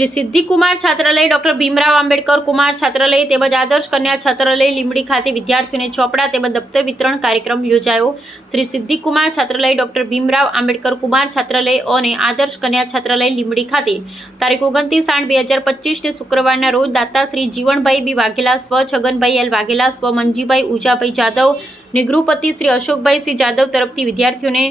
શ્રી સિદ્ધિકુમાર છાત્રાલય, ડોક્ટર ભીમરાવ આંબેડકર કુમાર છાત્રાલય તેમજ આદર્શ કન્યા છાત્રાલય લીંબડી ખાતે વિદ્યાર્થીઓને ચોપડા તેમજ દફતર વિતરણ કાર્યક્રમ યોજાયો. શ્રી સિદ્ધિકુમાર છાત્રાલય, ડોક્ટર ભીમરાવ આંબેડકર કુમાર છાત્રાલય અને આદર્શ કન્યા છાત્રાલય લીંબડી ખાતે તારીખ ઓગણત્રીસ આઠ બે હજાર પચીસને શુક્રવારના રોજ દાતા શ્રી જીવણભાઈ બી વાઘેલા, સ્વ છગનભાઈ એલ વાઘેલા, સ્વ મંજીભાઈ ઉજાભાઈ જાદવ નિગૃહપતિ શ્રી અશોકભાઈ સી જાદવ તરફથી વિદ્યાર્થીઓને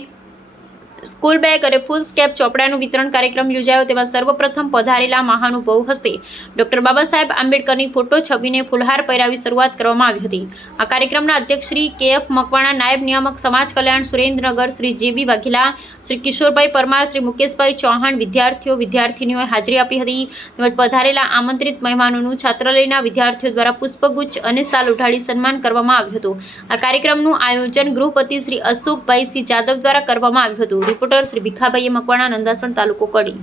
સ્કૂલ બેગ અને ફૂલ સ્કેપ ચોપડાનું વિતરણ કાર્યક્રમ યોજાયો. તેમાં સર્વપ્રથમ પધારેલા મહાનુભવ હસ્તે ડોક્ટર બાબા સાહેબ આંબેડકરની ફોટો છબીને ફુલહાર પહેરાવી શરૂઆત કરવામાં આવી હતી. આ કાર્યક્રમના અધ્યક્ષ શ્રી કે એફ મકવાણા, નાયબ નિયામક સમાજ કલ્યાણ સુરેન્દ્રનગર શ્રી જેબી વાઘેલા, શ્રી કિશોરભાઈ પરમાર, શ્રી મુકેશભાઈ ચૌહાણ વિદ્યાર્થીઓ, વિદ્યાર્થીનીઓએ હાજરી આપી હતી. તેમજ પધારેલા આમંત્રિત મહેમાનોનું છાત્રાલયના વિદ્યાર્થીઓ દ્વારા પુષ્પગુચ્છ અને સાલ ઉઠાડી સન્માન કરવામાં આવ્યું હતું. આ કાર્યક્રમનું આયોજન ગૃહપતિ શ્રી અશોકભાઈ સિંહ જાદવ દ્વારા કરવામાં આવ્યું હતું. રિપોર્ટર શ્રી ભીખાભાઈએ મકવાણા નંદાસણ તાલુકો કડી.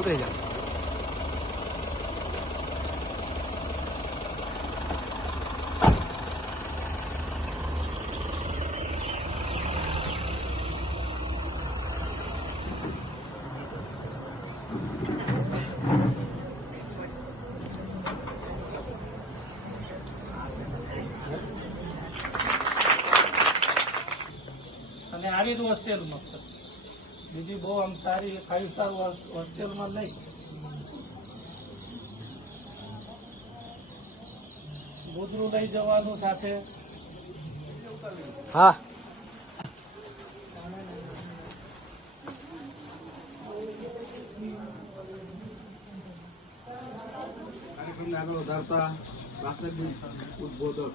ઉતરી જાઓ. અને આવી જ હોસ્ટેલમાં. બીજી બહુ આમ સારી ફાઇવ સ્ટાર હોસ્ટેલમાં નહીં. ગોદરું લઈ જવાનું સાથે. હા. કાર્યક્રમને આગળ વધારતા પ્રાસંગિક ઉદ્બોધક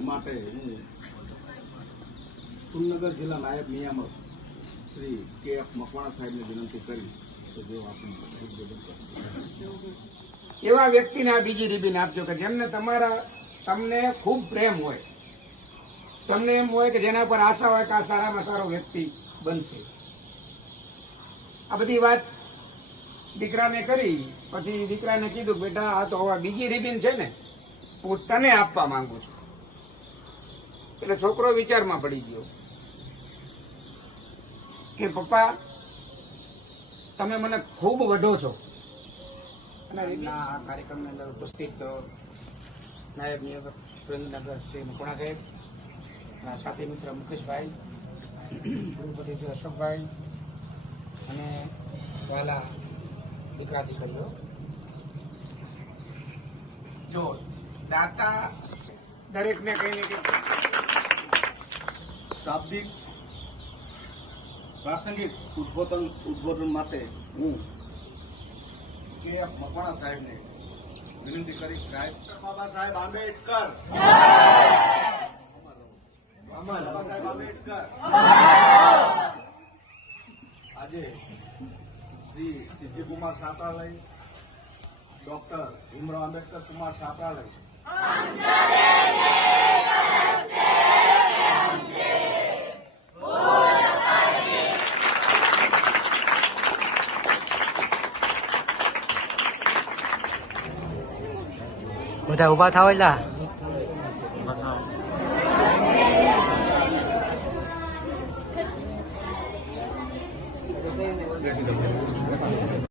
માટે હું સુરનગર જિલ્લા નાયબ નિયામક શ્રી કે એફ મકવાણા સાહેબને વિનંતી કરી તો જેઓ આપણને એવા વ્યક્તિને આ બીજી રિબિન આપજો કે જેમને તમારા, તમને ખૂબ પ્રેમ હોય, તમને એમ હોય કે જેના પર આશા હોય કે આ સારામાં સારો વ્યક્તિ બનશે. આ બધી વાત દીકરાને કરી, પછી દીકરાને કીધું બેટા, આ તો હવે બીજી રિબિન છે ને, હું તને આપવા માંગુ છું. એટલે છોકરો વિચારમાં પડી ગયો. કે પપ્પા તમે મને ખૂબ વઢો છો. અને રીતના આ કાર્યક્રમની અંદર ઉપસ્થિત નાયબ નિયામક સુરેન્દ્રનગર શ્રી મુકુણા સાહેબ મારા સાથી મિત્ર મુકેશભાઈ ગૃહપતિ શ્રી અશોકભાઈ અને વાલા દીકરા દીકરીઓ જો દાતા દરેકને કંઈ ને કંઈ શાબ્દિક પ્રાસંગિક ઉદ્બોધન ઉદ્બોધન માટે હું કે એફ મકવાણા સાહેબને વિનંતી કરી સાહેબ બાબા સાહેબ આંબેડકર. સાહેબ આંબેડકર. આજે શ્રી સિદ્ધિકુમાર છાત્રાલય, ડોક્ટર ભીમરાવ આંબેડકર કુમાર છાત્રાલય. બધા ઊભા થાવ એટલા